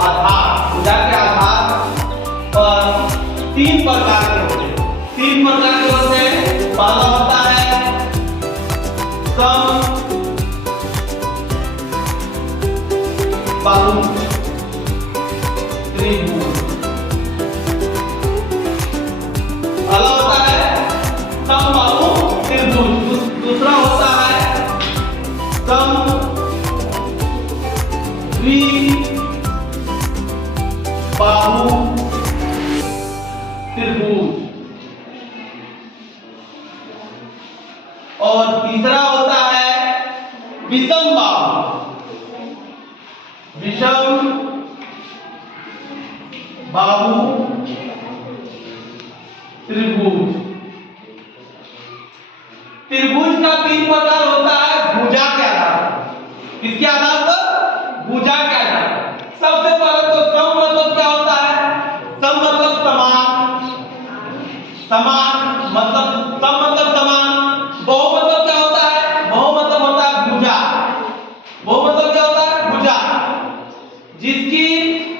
आधार, भुजा के आधार पर तीन प्रकार के होते हैं। तीन प्रकार के होते हैं। पहला होता है समबाहु त्रिभुज, पहला होता है समबाहु त्रिभुज, दूसरा होता है समद्विबाहु त्रिभुज और तीसरा होता है विषमबाहु त्रिभुज। त्रिभुज का तीन प्रकार होता है भुजा के आधार पर। किसके आधार पर? भुजा के आधार पर। सबसे पहले तो सम मतलब क्या होता है? सम मतलब समान, समान मतलब सम मतलब समान। बहु मतलब क्या होता है? बहु मतलब होता है भुजा। बहु मतलब क्या होता है? भुजा। जिसकी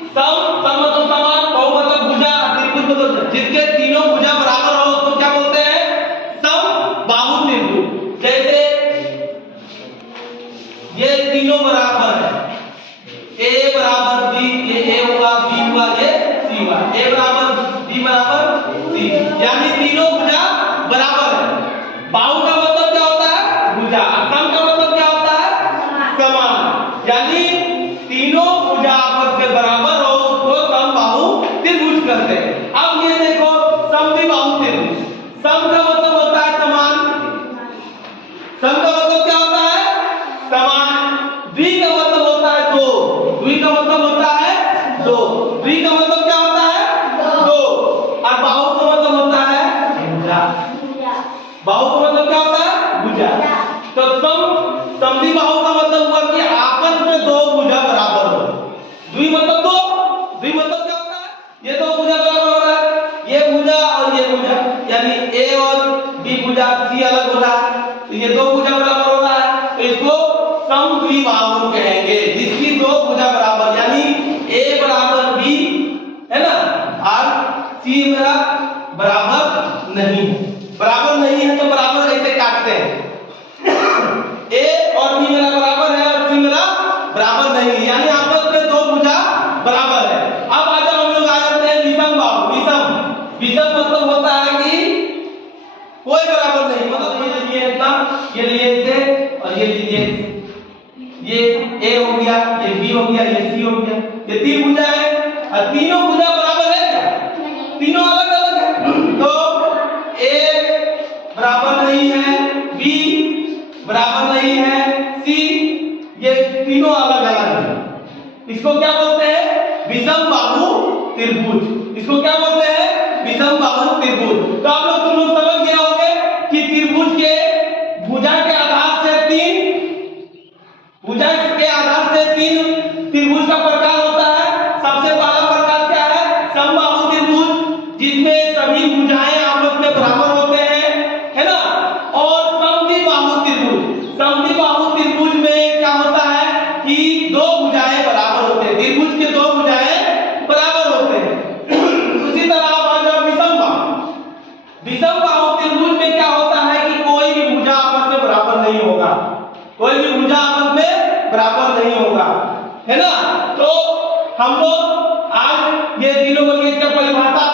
सम मतलब समान, बहु मतलब भुजा, त्रिभुज मतलब जिसके तीनों भुजा बराबर हो उसको क्या बोलते हैं? समबाहु त्रिभुज। जैसे ये तीनों बराबर है, ए बराबर बी, ये ए हुआ, बी हुआ, ये सी हुआ, ए बराबर बी बराबर सी, यानी तीनों भुजा बराबर है। बाहु का मतलब क्या होता है? भुजा। सम का मतलब क्या होता है? समान। यानी तीनों भुजा आपस में बराबर हो उसको समबाहु त्रिभुज कहते हैं। अब ये देखो समद्विबाहु त्रिभुज। सम का मतलब होता है समान, सम का मतलब क्या होता है? समान। द्वि का मतलब होता है दो, द्वि का मतलब होता है दो, द्वि का मतलब क्या होता है? दो। और बाहु का मतलब होता है भुजा। बाहु का मतलब क्या होता है? भुजा। तो समद्विबाहु का मतलब हुआ कि आपस में दो भुजा बराबर हो। द्वि मतलब दो, द्वि मतलब क्या होता है? ये दो भुजा बराबर हो रहा है, ये भुजा और ये भुजा, यानी ए और बी भुजा, सी अलग हो रहा है, तो ये दो भुजा बराबर हो रहा है, तो इसको समद्विबाहु कहेंगे। जिसकी दो भुजा बराबर, यानी ए बराबर बी है ना, और सी मेरा बराबर नहीं है। बराबर नहीं है तो बराबर ऐसे काटते हैं, ए और बी मेरा बराबर है और सी मेरा बराबर नहीं है, यानी आपस में दो भुजा बराबर है। अब आ जाओ हम लोग आ जाते हैं विषमबाहु। विषम मतलब होता है कि कोई बराबर नहीं, मतलब ये लिए इतना, ये लिए इसे और ये लीजिए, ये ए हो गया, ये बी हो गया, ये सी हो गया, ये तीन भुजा है और तीनों भुजा बराबर है क्या? तीनों अलग अलग है। तो ए बराबर नहीं है, बी बराबर नहीं है, सी, ये तीनों अलग अलग है। इसको क्या बोलते हैं? विषमबाहु त्रिभुज। इसको क्या बोलते हैं? विषमबाहु त्रिभुज। तो आप लोग तुम लोग समझ गए होंगे कि त्रिभुज के भुजा के आधार से तीन, भुजा के आधार से तीन त्रिभुज का प्रकार होता है। सबसे पहला प्रकार क्या है? समबाहु त्रिभुज, जिसमें सभी भुजाएं आपस में बराबर होते हैं, है ना। और समद्विबाहु त्रिभुज, समद्विबाहु त्रिभुज में क्या होता है कि दो भुजाएं बराबर होते हैं, त्रिभुज के दो भुजाएं बराबर होते हैं। उसी तरह आप आ जाओ विषमबाहु। विषमबाहु त्रिभुज में क्या होता है कि कोई भी भुजा आपस में बराबर नहीं होगा, कोई भी भुजा आपस में बराबर नहीं होगा, है ना। तो हम लोग आज ये तीनों वर्ग का परिभाषा